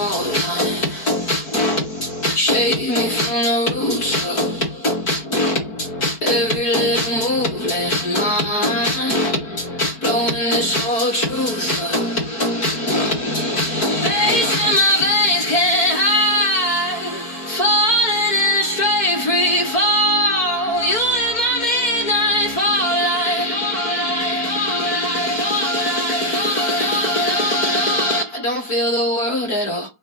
all the time. Shake me from the roots up. Every little move left mine. Blowing this whole truth up. Bass in my veins can't hide. Falling in a straight free fall. You hit my midnight fall like. I don't feel the world at all.